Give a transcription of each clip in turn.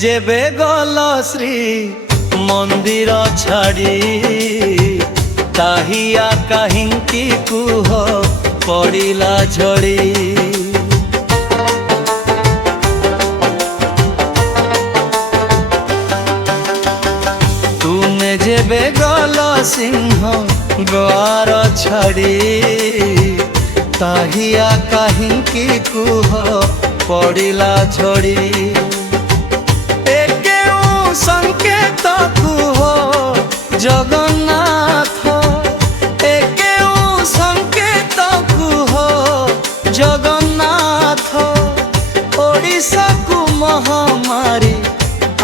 जेबे गल श्री मंदिर छाड़ी ताहिया काहिंकी कुह पड़िला झड़ी। तुमे जेबे गल सिंह द्वार छाड़ी ताहिया काहिंकी कुह पड़िला झड़ी। संकेत कुह जगन्नाथ एके संकेत कुह जगन्नाथ। ओडिशा को महामारी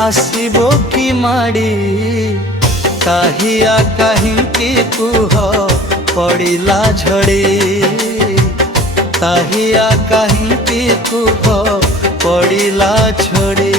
आसिबो कि माड़ी ताहिया काहिंकी कुह पड़िला झड़ी। ताहिया काहिंकी कुह पड़िला झड़ी।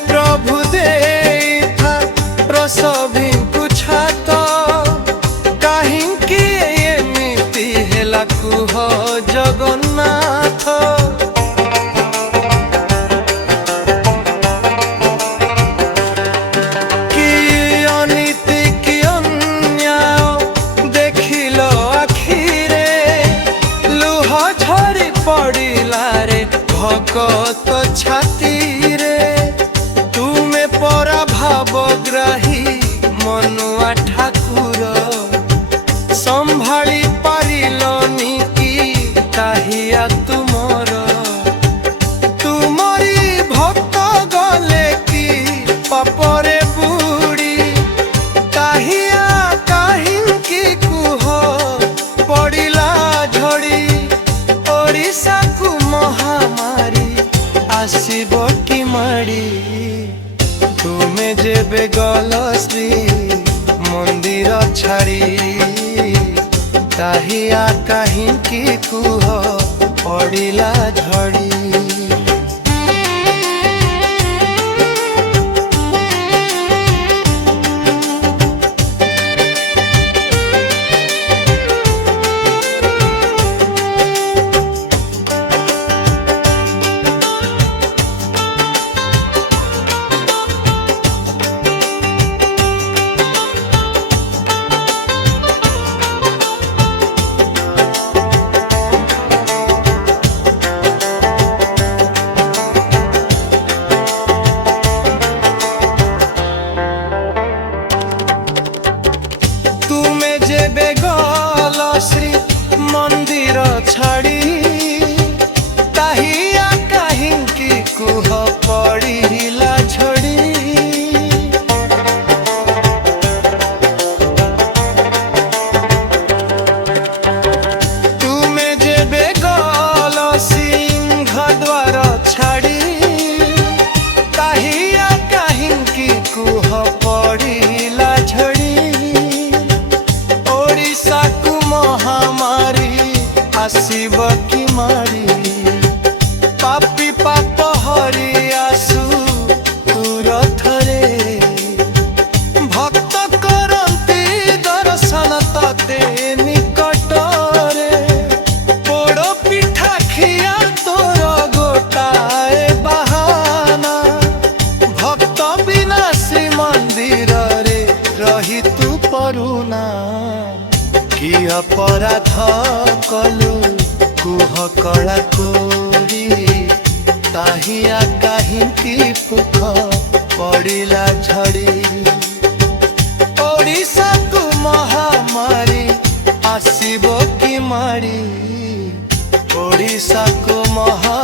प्रभु दे था प्रसभी पूछा तो काहिंकी एमिति हेला कुह जगन्नाथ। कि अनीति कि अन्याय देखिल आखिरे लुह झरी पड़िला रे भगत छाती रे। परा भावग्राही मनुआ ठाकुर संभाली पारिलनी कि ताहिया तुमर। तुमरी भक्त गले कि पापरे बुड़ी ताहिया काहिंकी कुह पड़िला झड़ी। ओडिशा को महामारी आसिबो कि माड़ी तुमे जेबे गल श्री मंदिर छाड़ी ताहिया काहिंकी कुह पड़िला झड़ी। तुमे जेबे गल श्री मंदिर छाड़ी ताहिया काहिंकी कुह पड़िला झड़ी। तुमे जेबे गल सिंह द्वार छाड़ी ताहिया काहिंकी कुह पड़िला झड़ी। ओडिशा को महामारी आसिब कि माड़ी पापी पाप हरि आसु तुरथ रे। भक्त करंती दर्शन तते निकट रे। पोड़ पिठा खिया तोर गोटाए बहाना भक्त बिना श्री मंदिर रे रही तू परुना। कि अपराध कलु कुह कला कोरी ताहिया काहिंकी पुख पड़िला झड़ी। ओडिशा को महामारी आसिबो कि माड़ी ओडिशा को महा